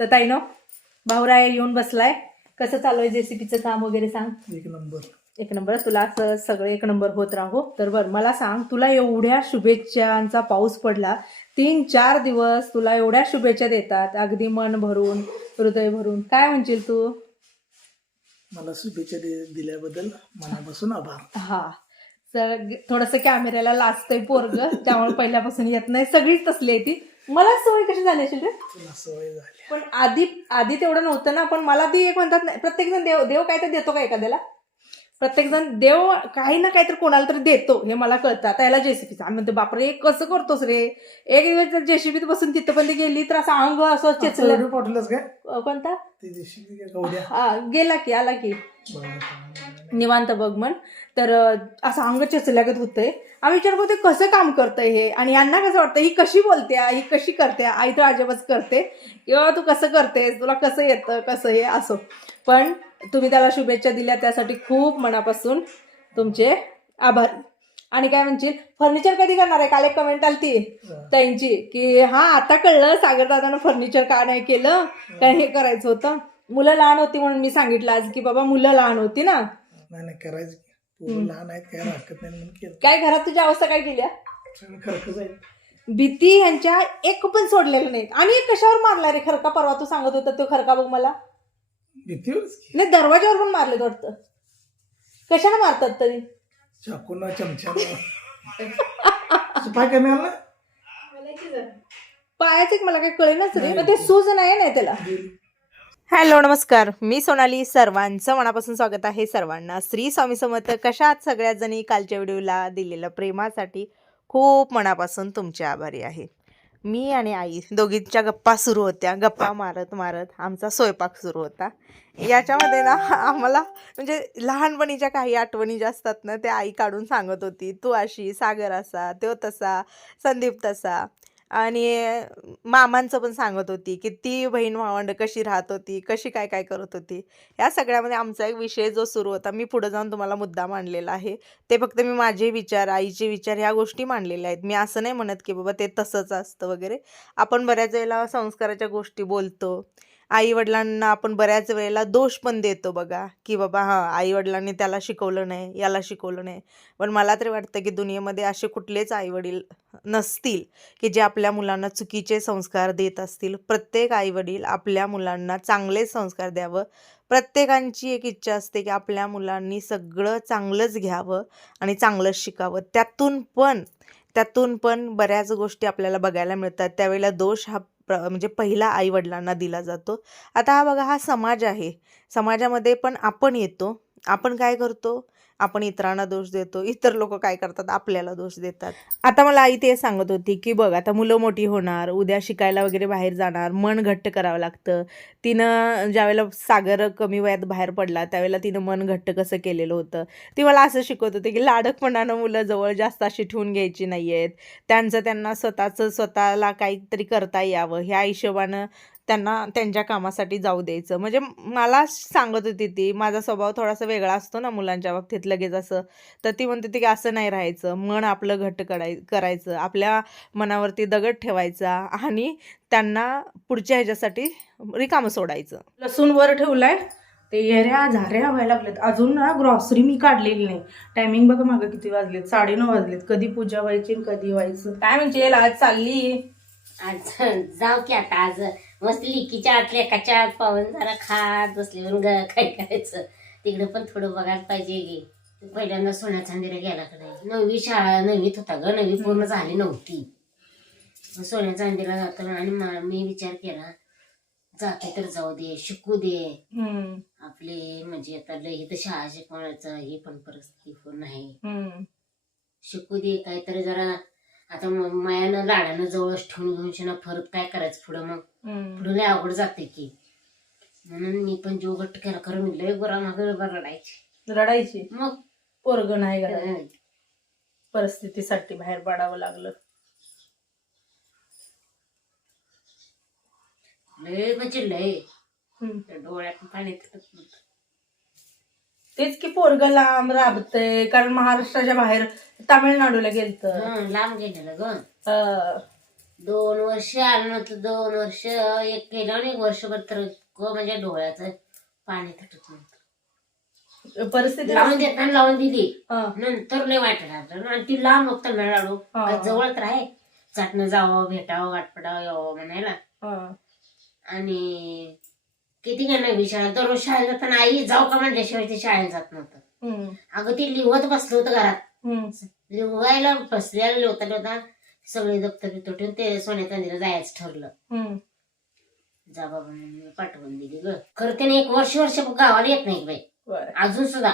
तर ताईनो भाऊराय येऊन बसलाय. कसं चालू आहे जेसीपीचं काम वगैरे सांग. एक नंबर. तुला असं सगळं एक नंबर होत राहो. तर बरं मला सांग, तुला एवढ्या शुभेच्छांचा पाऊस पडला, 3-4 दिवस तुला एवढ्या शुभेच्छा देतात, अगदी मन भरून हृदय भरून, काय म्हणशील तू? मला शुभेच्छा दिल्याबद्दल मनापासून आभार. हा, तर थोडस कॅमेऱ्याला लाजतंय पोरग, त्यामुळे पहिल्यापासून येत नाही. सगळीच तसली आहे ती. मला सवय कशी झाली असेल रे, तुला सवय झाली. पण आधी तेवढं नव्हतं ना. पण मला ती एक म्हणतात ना, प्रत्येक जण देव काय तर देतो का एखाद्याला. प्रत्येक जण देव काही ना काहीतरी कोणाला तरी देतो हे मला कळतं. आता याला जेसीपीचं आम्ही म्हणतो, बापरे कसं करतोस रे. एक दिवस जेसीपीत बसून तिथं पण गेली तर असं अंग असं चेचलं. पाठवलंस काय कोणता ते जेसीबी काय गवड्या? हा, गेला की आला की निवांत बघ म्हण. तर असं अंग चेचल्यागत होतंय. आम्ही विचार करतोय कसं काम करतंय हे, आणि यांना कसं वाटतं ही कशी बोलते, ही कशी करते, आई तर अजबच करते, किंवा तू कसं करतेस, तुला कसं येतं, कसं हे असो. पण तुम्ही त्याला शुभेच्छा दिल्या त्यासाठी खूप मनापासून तुमचे आभार. आणि काय म्हणशील, फर्निचर कधी करणार आहे? काल एक कमेंट आली ती त्यांची की हा आता कळलं सागर दादानं फर्निचर का नाही केलं, काय हे करायचं होतं. मुलं लहान होती म्हणून मी सांगितलं आज की बाबा मुलं लहान होती ना. नाही करायचं, पोरं लहान आहेत काय हरकत नाही म्हणून केलं. काय घरात तुझी अवस्था काय केली? सगळं खरकच आहे. भीती ह्यांच्या एक पण सोडलेलं नाही. आणि कशावर मारला रे खरका? परवा तू सांगत होता तो खरका बघ मला. भीतीवरच की. नाही, दरवाजावर पण मारले वाटतं. कशाला मारतात तरी? चाकून चमच्यानं सुपाय कमी आला पायाच एक मला काही कळेनच रे, पण ते सूज नाही ना त्याला. हॅलो नमस्कार, मी सोनाली. सर्वांचं मनापासून स्वागत आहे. सर्वांना श्री स्वामी समर्थ. कशा आहात सगळ्यात जणी? कालच्या व्हिडिओला दिलेल्या प्रेमासाठी खूप मनापासून तुमचे आभारी आहे. मी आणि आई दोघींच्या गप्पा सुरू होत्या. गप्पा मारत मारत आमचा स्वयंपाक सुरू होता. याच्यामध्ये ना आम्हाला म्हणजे लहानपणीच्या काही आठवणी ज्या असतात ना त्या आई काढून सांगत होती. तू अशी, सागर असा, तो तसा, संदीप तसा. आणि मामांचं पण सांगत होती की ती बहीण भावंड कशी राहत होती, कशी काय काय करत होती. या सगळ्यामध्ये आमचा एक विषय जो सुरू होता, मी पुढे जाऊन तुम्हाला मुद्दा मांडलेला आहे. ते फक्त मी माझे विचार, आईचे विचार ह्या गोष्टी मांडलेल्या आहेत. मी असं नाही म्हणत की बाबा ते तसंच असतं वगैरे. आपण बऱ्याच वेळेला संस्काराच्या गोष्टी बोलतो. आईवडिलांना आपण बऱ्याच वेळेला दोष पण देतो बघा, की बाबा हां आईवडिलांनी त्याला शिकवलं नाही, याला शिकवलं नाही. पण मला तरी वाटतं की दुनियेमध्ये असे कुठलेच आईवडील नसतील की जे आपल्या मुलांना चुकीचे संस्कार देत असतील. प्रत्येक आईवडील आपल्या मुलांना चांगले संस्कार द्यावं. प्रत्येकांची एक इच्छा असते की आपल्या मुलांनी सगळं चांगलंच घ्यावं आणि चांगलंच शिकावं. त्यातून पण बऱ्याच गोष्टी आपल्याला बघायला मिळतात. त्यावेळेला दोष हा म्हणजे पहिला आईवडिलांना दिला जातो. आता हा बघा, हा समाज आहे. समाजामध्ये पण आपण येतो. आपण काय करतो? आपण इतरांना दोष देतो. इतर लोक काय करतात? आपल्याला दोष देतात. आता मला आई ते सांगत होती की बघ आता मुलं मोठी होणार, उद्या शिकायला वगैरे बाहेर जाणार, मन घट्ट करावं लागतं. तिनं ज्यावेळेला सागर कमी वयात बाहेर पडला त्यावेळेला तिनं मन घट्ट कसं केलेलं होतं. ती मला असं शिकवत होते की लाडकपणानं मुलं जवळ जास्त अशी ठेवून घ्यायची नाही आहेत. त्यांना स्वतःला काहीतरी करता यावं ह्या हिशोबानं त्यांना त्यांच्या कामासाठी जाऊ द्यायचं. म्हणजे मला सांगत होती ती. माझा स्वभाव थोडासा वेगळा असतो ना मुलांच्या बाबतीत लगेच असं. तर ती म्हणते ती की असं नाही राहायचं, मन आपलं घट्ट करायचं, आपल्या मनावरती दगड ठेवायचा आणि त्यांना पुढच्या ह्याच्यासाठी रिकामं सोडायचं. लसूण वर ठेवलाय, ते येऱ्या झाऱ्या व्हायला लागलेत. अजून ना ग्रॉसरी मी काढलेली नाही. टायमिंग बघा मागं किती वाजलेत, 9:30 वाजलेत. कधी पूजा व्हायची कधी व्हायचं काय म्हणजे. आज चालली आज जाऊ की आता. आज मस्त लिकीच्या आत लेकाच्या आत पाहून जरा खात बसले म्हणून काय करायचं. तिकडे पण थोडं बघायला पाहिजे की. पहिल्यांदा सोन्या चांदीला गेला का नाही. 9वी शाळा 9वीत होता ग. 9वी पूर्ण झाली नव्हती. सोन्या चांदीला जातो आणि मी विचार केला जाते तर जाऊ दे, शिकू दे. आपले म्हणजे आता लई तर शाळा शिकवण्याचं हे पण परिस्थिती पण नाही. शिकू दे काहीतरी जरा. आता मायानं लाडानं जवळच ठेवून घेऊन परत काय करायचं पुढं. मग पुढं लय अवघड जाते की. म्हणून मी पण जीव घट्ट केला. खरं मी लय गोरा मागं रडायची. मग पोरग नाही घरात, परिस्थितीसाठी बाहेर पडावं लागलं. लय म्हणजे लय डोळ्यात पाणी. तेच की पोरग लांब राबतय, कारण महाराष्ट्राच्या बाहेर तामिळनाडूला गेलत. लांब गेलेलं ग. 2 वर्ष आलं नव्हतं. 2 वर्ष एक केलं आणि 1 वर्षभर तर म्हणजे डोळ्याचं पाणी तुटत नव्हतं. परिस्थिती लावून देताना लावून दिली, हा. नंतर लय वाटत राहतं आणि ती लांब बघ तमिळनाडू हा. जवळ तर आहे. चटणं जावं, भेटावं, गाठपडावं, यावं म्हणायला. हा. आणि किती काय नाही शाळेत दररोज शाळेत जाताना आई जाऊ का म्हणल्याशिवाय ते शाळेत जात नव्हतं. हम्म. अगं ती लिहत बसलं होतं घरात. हम्म. लिवायला बसल्याला लिवता सगळे दप्तर बिप्तर ठेवून ते सोन्या चांदीला जायचं ठरलं. हम्म. जा बाबा म्हणून पाठवून दिली ग. खरं त्याने 1 वर्ष गावाला येत नाही बाई बरं. अजून सुद्धा.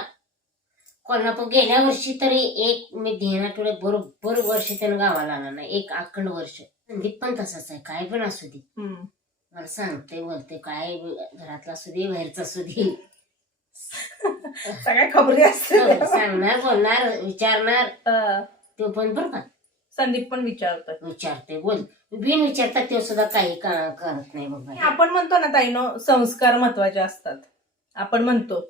कोल्हापूर गेल्या वर्षी तरी मी ध्येन आठवडे बरोबर वर्ष त्यानं गावाला आला नाही. 1 अखंड वर्ष. संदीप पण तसाच आहे, काय पण असू दे हम्म. मला सांगते बोलते, काय घरातला असू दे बाहेरचा असू दे सगळ्या खबरी असते. सांगणार, बोलणार, विचारणार. हा. तो पण बरं का संदीप पण विचारतोय. विचारते, बोल बिन विचारता ते सुद्धा काही करत नाही बघा. आपण म्हणतो ना ताईनो, संस्कार महत्वाचे असतात. आपण म्हणतो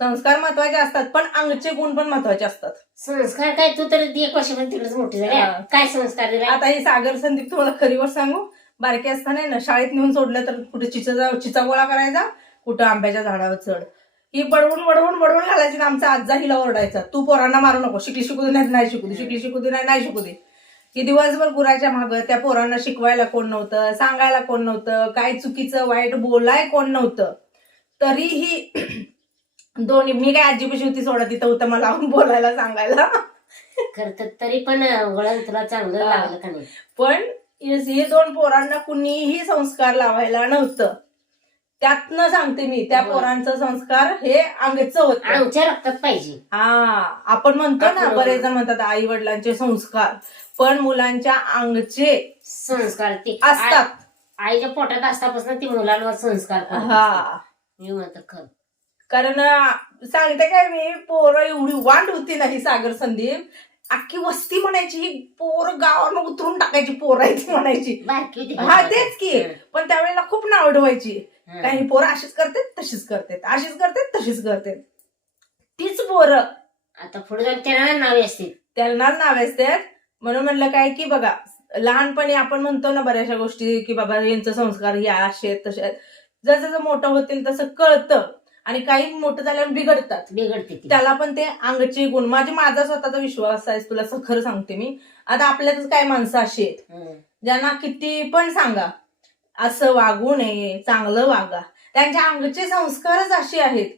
संस्कार महत्वाचे असतात, पण अंगचे गुण पण महत्वाचे असतात. संस्कार काय, तू तर 1 वर्षापर्यंत तिकडेच मोठी झाली. हा. काय संस्कार दिला? आता ही सागर संदीप तुम्हाला खरी गोष्ट सांगू, बारके असताना ना शाळेत नेऊन सोडलं तर कुठे चिचा गोळा करायचा, कुठं आंब्याच्या झाडावर चढ. ही बडवून घालायची ना. आमचा आजा हिला ओरडायचा, तू पोरांना मारू नको, शिकली शिकू दे नाही शिकू दे, शिकली शिकू दे नाही शिकू दे. की दिवसभर गुराच्या मागं त्या पोरांना शिकवायला कोण नव्हतं, सांगायला कोण नव्हतं, काय चुकीचं वाईट बोलाय कोण नव्हतं. तरीही दोन्ही, मी काय आजीपाशी होती सोडा, तिथं होतं मला लावून बोलायला सांगायला. खरं तर तरी पण वळण तुला चांगलं लागलं का नाही? पण हे 2 पोरांना कुणीही संस्कार लावायला नव्हतं. त्यातनं सांगते मी, त्या पोरांचं संस्कार हे अंगचं होतं. आमच्या रक्तात पाहिजे. हा, आपण म्हणतो ना, बरेच जण म्हणतात आई वडिलांचे संस्कार, पण मुलांच्या अंगचे संस्कार ते असतात. आईच्या पोटात असतापासून ती मुलांवर संस्कार करत असते. हा, मी म्हणतो खरं. कारण सांगते काय मी, पोरं एवढी वांड होती नाही सागर संदीप, अख्खी वस्ती म्हणायची ही पोरं गावानं उतरून टाकायची पोरं आहे ती म्हणायची. बारकी होती. हा, तेच की. पण त्यावेळेला खूप नाव ठेवायची, हं. काही पोरं अशीच करतात तशीच करतात, अशीच करतात तशीच करतात. तीच पोरं आता पुढे जाऊन त्यांना नावे असतील. त्यांना नाव असतात. म्हणून म्हणलं काय की बघा, लहानपणी आपण म्हणतो ना बऱ्याचशा गोष्टी की बाबा यांचं संस्कार हे असे आहेत तसे आहेत. जसं मोठं होतील तसं कळतं, आणि काही मोठं झाल्यावर बिघडतात. बिघडते ती. त्याला पण ते अंगचे गुण, माझा स्वतःचा विश्वास आहे, तुला खरं सांगते मी. आता आपल्यातच काय माणसं अशी आहेत हं. ज्यांना किती पण सांगा असं वागू नये, चांगलं वागा, त्यांच्या अंगचे संस्कारच असे आहेत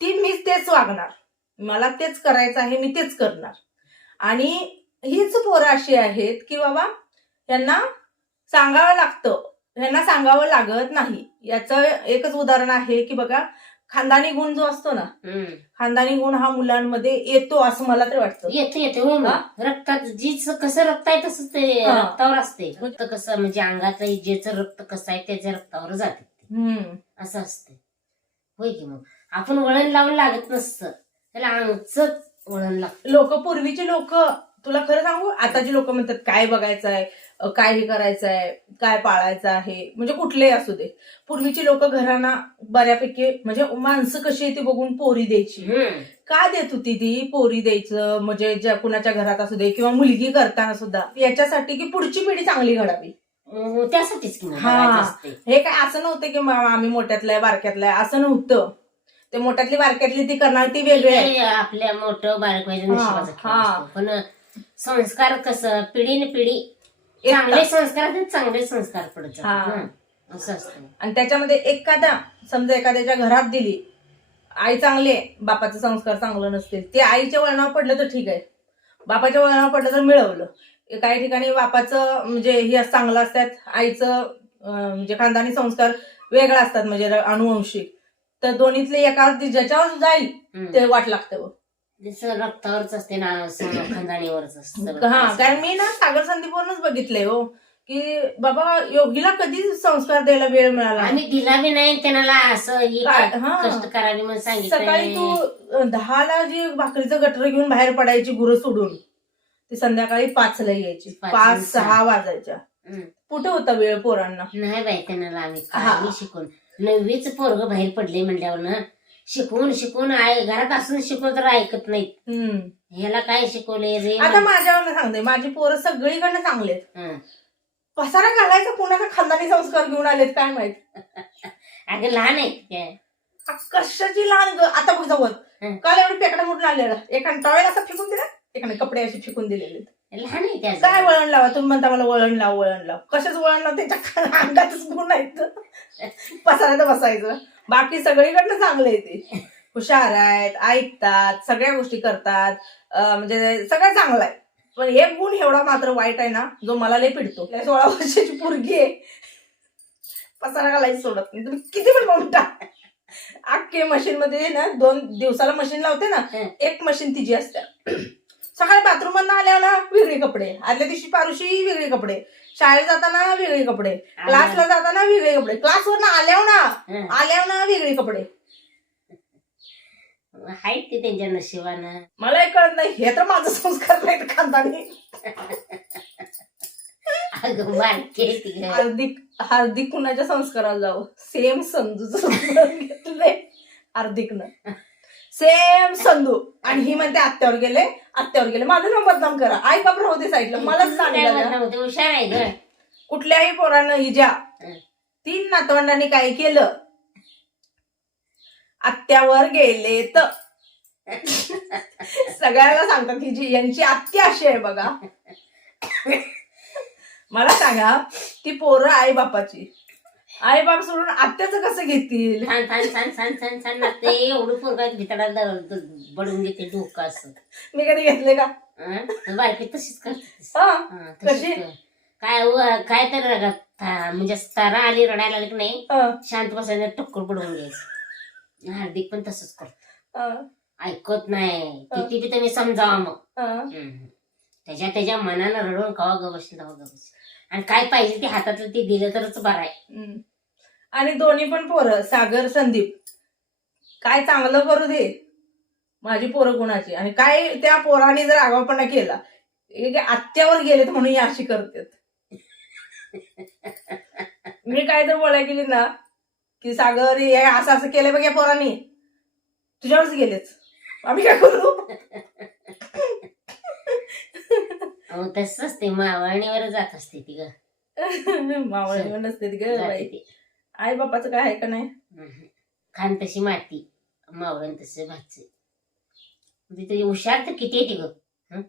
ती मीच तेच वागणार, मला तेच करायचं आहे, मी तेच करणार. आणि हीच पोरं अशी आहेत की बाबा यांना सांगावं लागतं, यांना सांगावं लागत नाही. याचं एकच उदाहरण आहे की बघा, खानदानी गुण जो असतो ना, हं. खानदानी गुण हा मुलांमध्ये येतो असं मला तर वाटतं. येते हो ना. रक्तात जीच कसं रक्त आहे तसंच ते हा. रक्तावर असते. रक्त कसं म्हणजे अंगात ज्याचं रक्त कसं आहे त्याच्या रक्तावर जाते, असं असते. होय की. मग आपण वळण लावून लागत नसतं, त्याला अंगच वळण लागतं. लोक, पूर्वीचे लोक, तुला खरं सांगू, आताची लोक म्हणतात काय बघायचं आहे, काय हे करायचं आहे, काय पाळायचं आहे, म्हणजे कुठलेही असू दे. पूर्वीची लोक घरांना बऱ्यापैकी म्हणजे माणसं कशी आहे ती बघून पोरी द्यायची. हं. का देत होती ती पोरी द्यायचं, म्हणजे ज्या कुणाच्या घरात असू दे किंवा मुलगी करताना सुद्धा याच्यासाठी की पुढची पिढी चांगली घडावी. त्यासाठीच की हा. बघायचं असते. हे काय असं नव्हतं की आम्ही मोठ्यातलं आहे बारक्यातलं आहे, असं नव्हतं. ते मोठ्यातली बारक्यातली ती करणार ती वेगळी आहे. ते आपल्या मोठं बारक व्हायचं नशिबाचा खेळ हा. असतो. पण संस्कार कसं पिढीने पिढी चांगले संस्कार आहेत, चांगले संस्कार पडत जातात. हा. हं. असं असतं. आणि त्याच्यामध्ये समजा एखाद्याच्या घरात दिली आई चांगली आहे, बापाचे संस्कार चांगलं नसतील, ते आईच्या वळणावर पडलं तर ठीक आहे, बापाच्या वळणावर पडलं तर मिळवलं. काही ठिकाणी बापाचं म्हणजे हे चांगलं असतात, आईचं म्हणजे खानदानी संस्कार वेगळा असतात, म्हणजे अनुवंशिक. तर दोन्हीतले एका ज्याच्यावर जाईल ते वाट लागतं. जसं रक्तावरच असते ना, खानदानीवरच असतं. हा, कारण मी ना सागर संदीपवरूनच बघितलंय हो की बाबा योगीला कधी संस्कार द्यायला वेळ मिळाला. आम्ही दिला बी नाही त्यांना, असं हा. कष्ट करावी म्हणून सांगितलं. सकाळी तू 10ला जी भाकरीचं गटर घेऊन बाहेर पडायची गुरं सोडून, ती संध्याकाळी 5ला यायची, 5-6 वाजायच्या. कुठे होता वेळ पोरांना? नाही बाई, त्यांना आम्ही काही शिकून 9वीच पोरग बाहेर पडले म्हणल्यावर ना, शिकून घरात असून शिकवत तर ऐकत नाहीत. ह्याला काय शिकवले. आता माझ्यावर सांगते, माझी पोरं सगळीकडनं चांगले आहेत. पसारा घालायचा कोणाचा खानदानी संस्कार घेऊन आलेत काय माहित. अगं लहान आहे काय. कशाची लहान आता बघ जवळ काल एवढी पेकडा मोठून आलेला एखाद्या टॉवेल असा फेकून दिला एखादे कपडे असे फेकून दिलेले. लहान आहे त्या काय वळण लावा तुम्ही म्हणता मला वळण लाव कशाच वळण लाव त्यांच्या अंगातच गुण आहेत. पसारात बसायचं बाकी सगळीकडनं चांगलं आहे ते. हुशार आहेत ऐकतात सगळ्या गोष्टी करतात म्हणजे सगळं चांगलं आहे. पण एक गुण एवढा मात्र वाईट आहे ना जो मला लय पिडतो. 16 वर्षाची पोरगी आहे पसारा घालायचं सोडत नाही. तुम्ही किती पण म्हणता अख्खे मशीन मध्ये ना 2 दिवसाला मशीन लावते ना एक मशीन तिची असते. सकाळी बाथरूम मधून आल्यावर ना वेगळे कपडे आदल्या दिवशी पारुशी वेगळे कपडे शाळेत जाताना वेगळे कपडे क्लासला जाताना वेगळे कपडे क्लासवर आल्यावर ना वेगळे कपडे. आहेत ते त्यांच्या नशिबानं. मला एक कळत नाही हे तर माझं संस्कार नाही खानदानी. अगं बारकी आहे ती गं. हार्दिक कुणाच्या संस्काराला जावं सेम संधूचं घेतलंय हार्दिकनं सेम संधू आणि ही म्हणते आत्यावर गेले माझं नाव बदनाम करा आई बाप राहू दे साईडला मलाच सांगितलं. हुशार आहे ग. कुठल्याही पोरानं हिच्या 3 नातवंडांनी काय केलं आत्यावर गेले तर सगळ्याला सांगतात हिची यांची आत्या अशी आहे बघा. मला सांगा ती पोरं आई बापाची आई बाप सोडून आत्याचं कसं घेतील. छान लागते एवढं पोरगा भितडा बडून घेते डोकं असं. मी कधी घेतले का बारकी तशीच करते. कशी काय तर म्हणजे तारा आली रडायला लागली की नाही शांत बसायचं टक्कर पडवून घ्यायचं. हार्दिक पण तसंच करतो ऐकत नाही किती बी तुम्ही समजावा मग त्याच्या मनानं रडून कवा ग बसली आणि काय पाहिजे ते हातातलं ते दिलं तरच बरं आहे. आणि दोन्ही पण पोरं सागर संदीप काय चांगलं करू दे माझी पोरं गुणाची आणि काय त्या पोराने जर आगाऊपणा केला आत्यावर गेलेत म्हणून अशी करतात. मी काय तर बोलाय गेली ना की सागर हे असं असं केलंय बघ या पोरांनी तुझ्यावरच गेलेच आम्ही काय करू. तसंच ते मावळणीवर जात असते ती ग. मावळणीवर नसते ती ग बाई. आई बापाचं काय आहे का नाही. खान तशी माती मावळण तसे भाचे. म्हणजे हुशार तर किती आहे ती ग.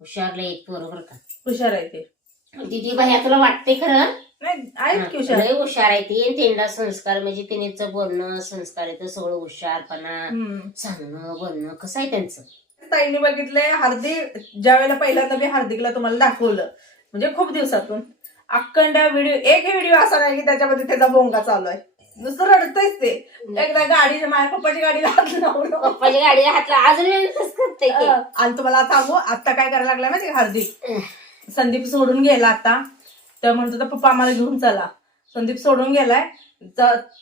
हुशारला एक बरोबर का हुशार आहे ते दिदी भैया तुला वाटते खरं नाही आहेत की हुशार. लय हुशार आहे ती. त्यांना संस्कार म्हणजे तिनेच बोलणं संस्कार आहे सगळं हुशारपणा सांगणं बोलणं कसं आहे त्यांचं. ताईने बघितलंय हार्दिक ज्या वेळेला पहिल्यांदा मी हार्दिकला तुम्हाला दाखवलं म्हणजे खूप दिवसातून अखंड व्हिडिओ एक व्हिडिओ असा नाही की त्याच्यामध्ये त्याचा बोंगा चालू आहे नुसतं रडतच ते. एकदा गाडी माझ्या पप्पाची गाडीला हात लावलं पप्पाची गाडी हातला अजून करते. आणि तुम्हाला सांगू आता काय करायला लागलाय माहिती हार्दिक संदीप सोडून गेला आता तर म्हणतो पप्पा आम्हाला घेऊन चला. संदीप सोडून गेलाय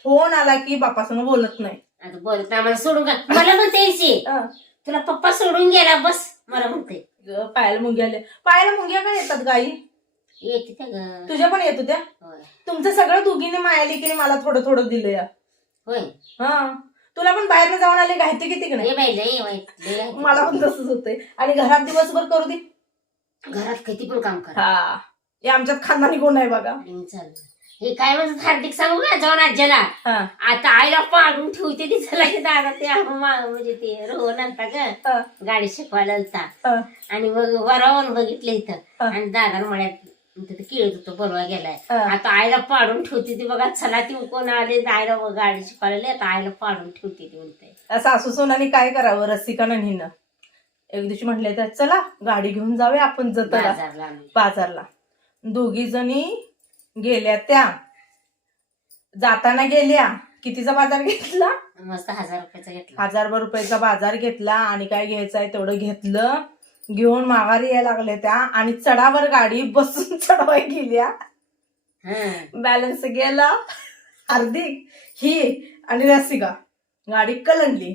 फोन आला की बापासमोर बोलत नाही. आता बोलत नाही आम्हाला सोडून का मला म्हणते तुला पप्पा सोडून गेला बस मला म्हणते. पायाला मुंग्या काय येतात गाई येते त्या ग. तुझ्या पण येत होत्या. तुमचं सगळं दोघीने मायाली की मला थोडं थोडं दिलं या. होय तुला पण बाहेर जाऊन आले घायते किती नाही मला पण तसंच होतंय. आणि घरात दिवसभर करू दे घरात किती पण काम करा. हे आमच्यात खानदानी कोण आहे बघा. हे काय म्हणतात हार्दिक सांगू का जाऊन आज्याला आता आईला पाडून ठेवते ती चला की दादा ते म्हणजे ते रोहन आणता ग गाडी शिकवायला आलता आणि मग वरावून बघितलं इथं आणि दादा मळ्यात तिथे खेळत होतो बोलवा गेलाय. आता आईला पाडून ठेवते ती बघा चला ती कोण आले आईला गाडी शिकवायला आता आईला पाडून ठेवते ती म्हणते. सासू सोनाने काय करावं रसिकानं हिनं एक दिवशी म्हटले तर चला गाडी घेऊन जाऊया आपण बाजारला. दोघी जणी गेल्या त्या जाताना गेल्या कितीचा बाजार घेतला मस्त 1000 रुपयाचा घेतला. 1000 रुपयाचा बाजार घेतला आणि काय घ्यायचंय तेवढं घेतलं घेऊन माघारी यायला लागले त्या आणि चढावर गाडी बसून चढवाय गेल्या. बॅलन्स गेला हार्दिक ही आणि रसिका गाडी कलंडली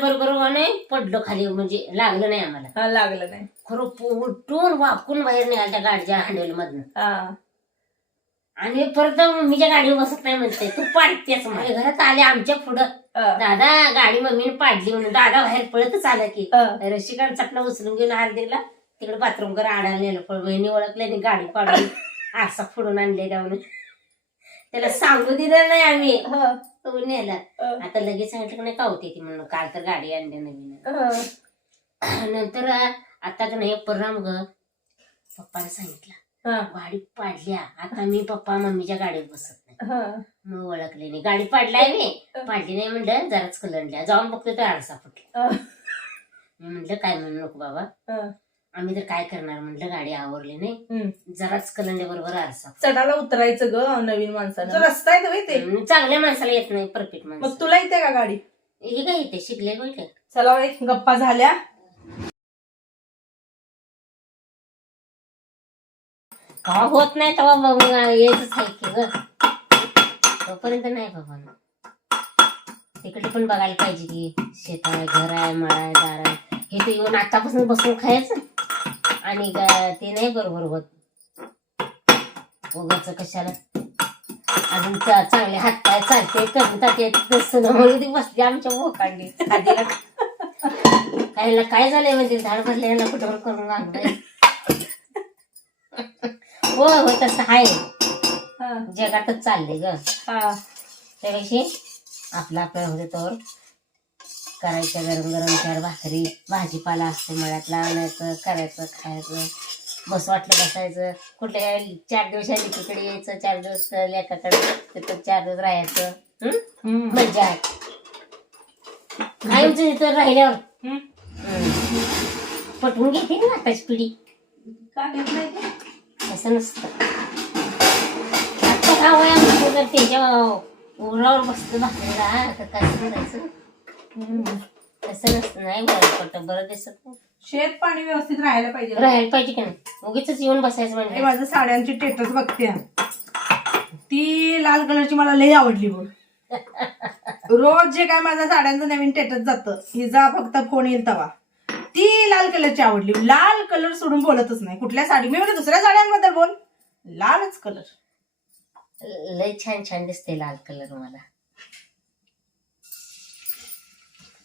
बरोबर पडलो खाली म्हणजे लागलं नाही आम्हाला. लागलं नाही खरं उठून वाकून बाहेर निघाल त्या गाडीच्या हँडल मधनं आणि परत मम्मीच्या गाडीवर बसत नाही म्हणते तू पाडतेस. माझ्या घरात आले आमच्या पुढं दादा गाडी मम्मीने पाडली म्हणून दादा बाहेर पळतच आला की रशिकाने चटणं उचलून घेऊन हार्दिकला तिकडे बाथरूम कर आडायला नेलं पण बहिणी ओळखल्याने गाडी पाडून आरसा फोडून आणले जाऊन त्याला सांगू दिलं नाही आम्ही तो नेला. आता लगेच सांगितलं की नाही का होती ती म्हणून काल तर गाडी आणली नवीन. नंतर आता का नाही परिणाम ग पप्पाने सांगितलं गाडी पाडल्या आता मी पप्पा मम्मीच्या गाडीत बसत नाही. मग ओळखले नाही गाडी पाडलाय मी पाडली नाही म्हणलं जराच कलंडल्या जाऊन बघतो तर आरसा फुटला. मी म्हटलं काय म्हणू नको बाबा आम्ही तर काय करणार म्हटलं गाडी आवरली नाही जराच कलंडे बरोबर आरसा. चढायला उतरायचं ग नवीन माणसाला रस्ता आहे ते चांगल्या माणसाला येत नाही परफेक्ट माणसं. मग तुला येते का गाडी? हे काय येते शिकले गोष्ट. चला गप्पा झाल्या. का होत नाही तेव्हा बघ यायच आहे की ग तोपर्यंत नाही बाबा. तिकडे पण बघायला पाहिजे की शेत आहे घर आहे मळा आहे दार आहे हे तर येऊन आतापासून बसून खायचं आणि ते नाही बरोबर होत. उगाच कशाला अजून चांगले हात पाय चालते करून म्हणून ती बसली आमच्या भोकांडी खादीला. काहीला काय झालंय म्हणजे झाड भरले ना कुठं करून आणलंय. हो हो तसं आहे जगातच चाललंय ग. त्यापेक्षा आपलं आपलं होते तर करायचं गरम गरम 4 भाकरी भाजीपाला असते मळ्यातला आणायचं करायचं खायचं बस वाटलं बसायचं. कुठल्या 4 दिवस लेकीकडे यायचं 4 दिवस लेकाकडे तिथं 4 दिवस राहायचं मज्जा आहे. कायमचं तिथं राहिल्यावर पटवून घेते ना आताची पिढी. का घेत नाही ते? असं नसतं आता का वया जर त्याच्या उरावर बसतं भाकरीला तर काय करायचं. तसं नसतं नाही बरं पडतं बरं दिसत नाही. शेत पाणी व्यवस्थित राहायला पाहिजे की नाही उगीच येऊन बसायचं म्हणजे. माझ्या साड्यांची टेटस बघते ती लाल कलरची मला लई आवडली बघ. रोज जे काय माझ्या साड्यांचं नवीन टेटस जातं हिचा फक्त फोन येईल तवा ती लाल कलरची आवडली. लाल कलर सोडून बोलतच नाही कुठल्या साडी. मी म्हणजे दुसऱ्या साड्यांबद्दल बोल लालच कलर लय छान छान दिसते लाल कलर मला.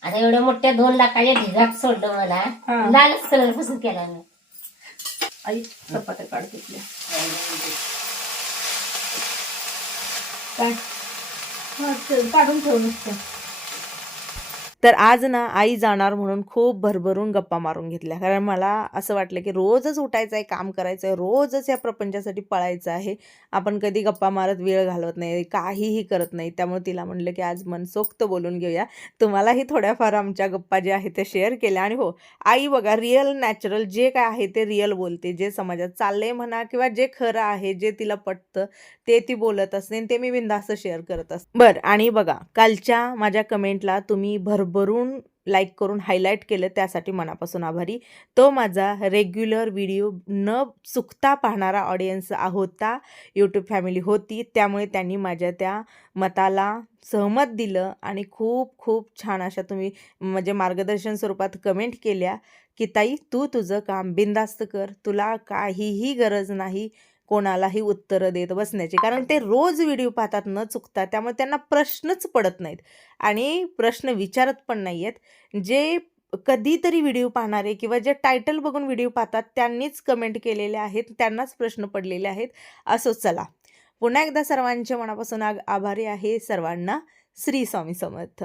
आता एवढ्या मोठ्या 2 लाखाच्या ढिगात सोडलं मला लालच कलर पसंत केला मी. आई चपात्या काढ घेतल्या काय काढून ठेवू नुसतं. तर आज ना आई जाणार म्हणून खूप भरभरून गप्पा मारून घेतल्या कारण मला असं वाटलं की रोजच उठायचं आहे काम करायचं आहे रोजच या प्रपंचासाठी पळायचं आहे. आपण कधी गप्पा मारत वेळ घालवत नाही काहीही करत नाही. त्यामुळे तिला म्हणलं की आज मनसोक्त बोलून घेऊया. तुम्हालाही थोड्याफार आमच्या गप्पा ज्या आहेत त्या शेअर केल्या. आणि हो आई बघा रिअल नॅचरल जे काय आहे ते रिअल बोलते. जे समाजात चाललंय म्हणा किंवा जे खरं आहे जे तिला पटतं ते ती बोलत असते आणि ते मी बिनधास्त शेअर करत असते. बरं आणि बघा कालच्या माझ्या कमेंटला तुम्ही भरभरून लाईक करून हायलाईट केलं त्यासाठी मनापासून आभारी. तो माझा रेग्युलर व्हिडिओ न चुकता पाहणारा ऑडियन्स होता यूट्यूब फॅमिली होती. त्यामुळे त्यांनी माझ्या त्या मताला सहमत दिलं आणि खूप खूप छान अशा तुम्ही म्हणजे मार्गदर्शन स्वरूपात कमेंट केल्या की ताई तू तुझं काम बिनधास्त कर तुला काहीही गरज नाही कोणालाही उत्तरं देत बसण्याची. कारण ते रोज व्हिडिओ पाहतात न चुकता त्यामुळे त्यांना प्रश्नच पडत नाहीत आणि प्रश्न विचारत पण नाही आहेत. जे कधीतरी व्हिडिओ पाहणारे किंवा जे टायटल बघून व्हिडिओ पाहतात त्यांनीच कमेंट केलेले आहेत त्यांनाच प्रश्न पडलेले आहेत. असो चला पुन्हा एकदा सर्वांच्या मनापासून आभारी आहे. सर्वांना श्री स्वामी समर्थ.